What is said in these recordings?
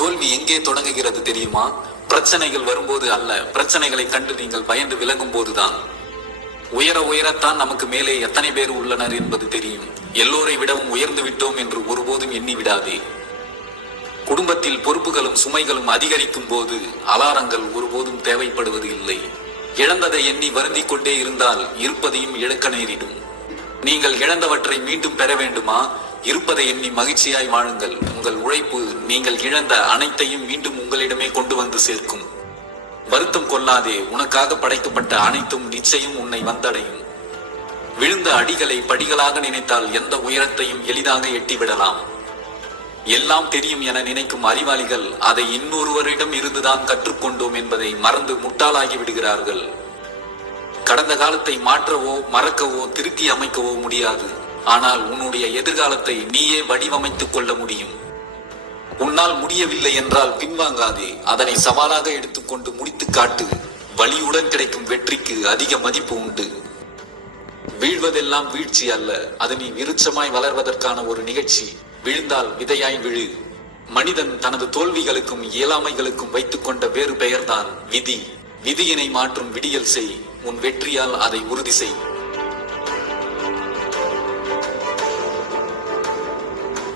தோல்வி எங்கே தொடங்குகிறது தெரியுமா? பிரச்சனைகள் வரும்போது அல்ல, பிரச்சனைகளை கண்டு நீங்கள் பயந்து விலகும் போதுதான். உயர உயரத்தான் நமக்கு மேலே எத்தனை பேர் உள்ளனர் என்பது தெரியும். எல்லோரை விடவும் உயர்ந்து விட்டோம் என்று ஒருபோதும் எண்ணி விடாதே. குடும்பத்தில் பொறுப்புகளும் சுமைகளும் அதிகரிக்கும் போது அலாரங்கள் ஒருபோதும் தேவைப்படுவது இல்லை. இழந்ததை எண்ணி வருந்திக் கொண்டே இருந்தால் இருப்பதையும் இழக்க நேரிடும். நீங்கள் இழந்தவற்றை மீண்டும் பெற வேண்டுமா? இருப்பதை எண்ணி மகிழ்ச்சியாய் வாழுங்கள். உங்கள் உழைப்பு நீங்கள் இழந்த அனைத்தையும் மீண்டும் உங்களிடமே கொண்டு வந்து சேர்க்கும். வருத்தம் கொள்ளாதே, உனக்காக படைக்கப்பட்ட அனைத்தும் நிச்சயம் உன்னை வந்தடையும். விழுந்த அடிகளை படிகளாக நினைத்தால் எந்த உயரத்தையும் எளிதாக எட்டிவிடலாம். எல்லாம் தெரியும் என நினைக்கும் அறிவாளிகள் அதை இன்னொருவரிடம் இருந்துதான் கற்றுக்கொண்டோம் என்பதை மறந்து முட்டாளாகி விடுகிறார்கள். கடந்த காலத்தை மாற்றவோ மறக்கவோ திருத்தி அமைக்கவோ முடியாது. ஆனால் உன்னுடைய எதிர்காலத்தை நீயே வடிவமைத்துக் கொள்ள முடியும். உன்னால் முடியவில்லை என்றால் பின்வாங்காதே, அதனை சவாலாக எடுத்துக்கொண்டு முடித்து காட்டு. வலியுடன் கிடைக்கும் வெற்றிக்கு அதிக மதிப்பு உண்டு. வீழ்வதெல்லாம் வீழ்ச்சி அல்ல, அது நீ விருட்சமாய் வளர்வதற்கான ஒரு நிகழ்ச்சி. விழுந்தால் விதையாய் விழு. மனிதன் தனது தோல்விகளுக்கும் இயலாமைகளுக்கும் வைத்துக் கொண்ட வேறு பெயர்தான் விதி. விதியினை மாற்றும் விடியல் செய். உன் வெற்றியால் அதை உறுதி செய்.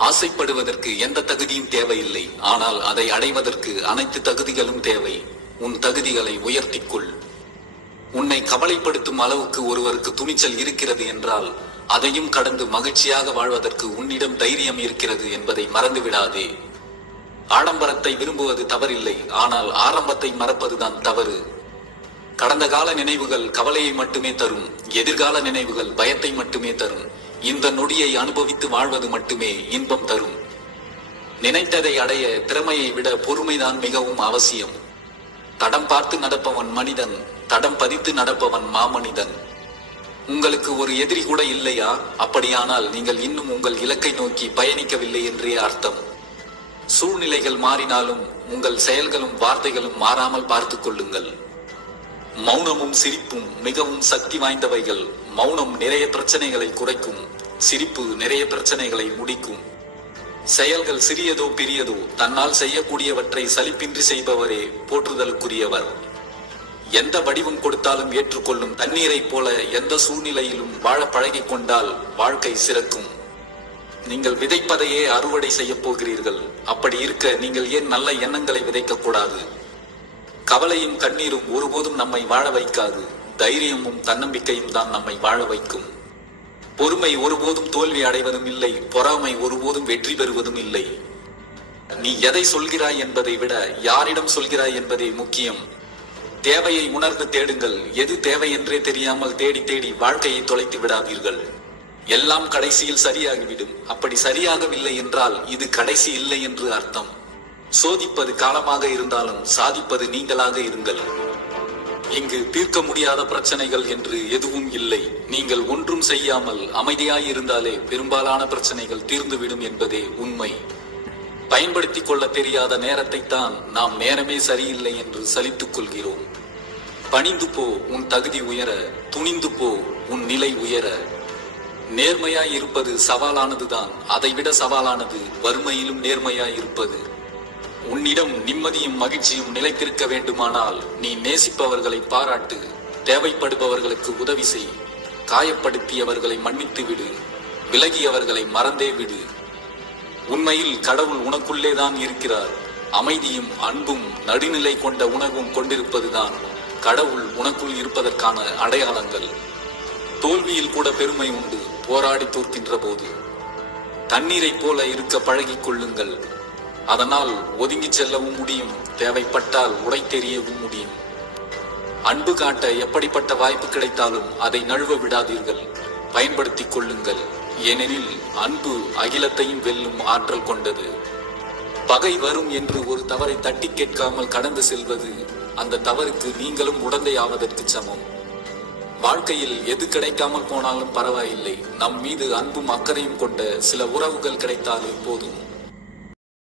ஆசைப்படுவதற்கு எந்த தகுதியும் தேவையில்லை, ஆனால் அதை அடைவதற்கு அனைத்து தகுதிகளும் தேவை. உன் தகுதிகளை உயர்த்திக்கொள். உன்னை கவலைப்படுத்தும் அளவுக்கு ஒருவருக்கு துணிச்சல் இருக்கிறது என்றால் அதையும் கடந்து மகிழ்ச்சியாக வாழ்வதற்கு உன்னிடம் தைரியம் இருக்கிறது என்பதை மறந்துவிடாதே. ஆடம்பரத்தை விரும்புவது தவறில்லை, ஆனால் ஆரம்பத்தை மறப்பதுதான் தவறு. கடந்த கால நினைவுகள் கவலையை மட்டுமே தரும், எதிர்கால நினைவுகள் பயத்தை மட்டுமே தரும். இந்த நொடியை அனுபவித்து வாழ்வது மட்டுமே இன்பம் தரும். நினைத்ததை அடைய திறமையை விட பொறுமைதான் மிகவும் அவசியம். தடம் பார்த்து நடப்பவன் மனிதன், தடம் பதித்து நடப்பவன் மாமனிதன். உங்களுக்கு ஒரு எதிரி கூட இல்லையா? அப்படியானால் நீங்கள் இன்னும் உங்கள் இலக்கை நோக்கி பயணிக்கவில்லை என்றே அர்த்தம். சூழ்நிலைகள் மாறினாலும் உங்கள் செயல்களும் வார்த்தைகளும் மாறாமல் பார்த்துக் கொள்ளுங்கள். மௌனமும் சிரிப்பும் மிகவும் சக்தி வாய்ந்தவைகள். மௌனம் நிறைய பிரச்சனைகளை குறைக்கும், சிரிப்பு நிறைய பிரச்சனைகளை முடிக்கும். செயல்கள் சிறியதோ பெரியதோ தன்னால் செய்யக்கூடியவற்றை சலிப்பின்றி செய்பவரே போற்றுதலுக்குரியவர். எந்த வடிவம் கொடுத்தாலும் ஏற்றுக்கொள்ளும் தண்ணீரை போல எந்த சூழ்நிலையிலும் வாழ பழகிக் கொண்டால் வாழ்க்கை சிறக்கும். நீங்கள் விதைப்பதையே அறுவடை செய்ய போகிறீர்கள். அப்படி இருக்க நீங்கள் ஏன் நல்ல எண்ணங்களை விதைக்க கூடாது? கவலையும் கண்ணீரும் ஒருபோதும் நம்மை வாழ வைக்காது. தைரியமும் தன்னம்பிக்கையும் தான் நம்மை வாழ வைக்கும். பொறுமை ஒருபோதும் தோல்வி அடைவதும் இல்லை, பொறாமை ஒருபோதும் வெற்றி பெறுவதும் இல்லை. நீ எதை சொல்கிறாய் என்பதை விட யாரிடம் சொல்கிறாய் என்பதே முக்கியம். தேவையை உணர்ந்து தேடுங்கள். எது தேவை என்றே தெரியாமல் தேடி தேடி வாழ்க்கையை தொலைத்து விடாதீர்கள். எல்லாம் கடைசியில் சரியாகிவிடும். அப்படி சரியாகவில்லை என்றால் இது கடைசி இல்லை என்று அர்த்தம். சோதிப்பது காலமாக இருந்தாலும் சாதிப்பது நீங்களாக இருங்கள். இங்கு தீர்க்க முடியாத பிரச்சனைகள் என்று எதுவும் இல்லை. நீங்கள் ஒன்றும் செய்யாமல் அமைதியாய் இருந்தாலே பெரும்பாலான பிரச்சனைகள் தீர்ந்துவிடும் என்பதே உண்மை. பயன்படுத்திக் கொள்ள தெரியாத நேரத்தை தான் நாம் நேரமே சரியில்லை என்று சலித்துக் கொள்கிறோம். பணிந்து போ, உன் தகுதி உயர. துணிந்து போ, உன் நிலை உயர. நேர்மையாய் இருப்பது சவாலானதுதான். அதைவிட சவாலானது வறுமையிலும் நேர்மையாய் இருப்பது. உன்னிடம் நிம்மதியும் மகிழ்ச்சியும் நிலைத்திருக்க வேண்டுமானால் நீ நேசிப்பவர்களை பாராட்டு. தேவைப்படுபவர்களுக்கு உதவி செய். காயப்படுத்தியவர்களை மன்னித்து விடு. விலகியவர்களை மறந்தே விடு. உண்மையில் கடவுள் உனக்குள்ளேதான் இருக்கிறார். அமைதியும் அன்பும் நடுநிலை கொண்ட உணர்வும் கொண்டிருப்பதுதான் கடவுள் உனக்குள் இருப்பதற்கான அடையாளங்கள். தோல்வியில் கூட பெருமை உண்டு, போராடி தோற்கின்ற போது. தண்ணீரை போல இருக்க பழகிக் கொள்ளுங்கள். அதனால் ஒதுங்கி செல்லவும் முடியும், தேவைப்பட்டால் உடை தெரியவும் முடியும். அன்பு காட்ட எப்படிப்பட்ட வாய்ப்பு கிடைத்தாலும் அதை நழுவ விடாதீர்கள், பயன்படுத்திக் கொள்ளுங்கள். ஏனெனில் அன்பு அகிலத்தையும் வெல்லும் ஆற்றல் கொண்டது. பகை வரும் என்று ஒரு தவறை தட்டி கேட்காமல் கடந்து செல்வது அந்த தவறுக்கு நீங்களும் உடந்தை ஆவதற்கு சமம். வாழ்க்கையில் எது கிடைக்காமல் போனாலும் பரவாயில்லை, நம் மீது அன்பும் அக்கறையும் கொண்ட சில உறவுகள் கிடைத்தாலே போதும்.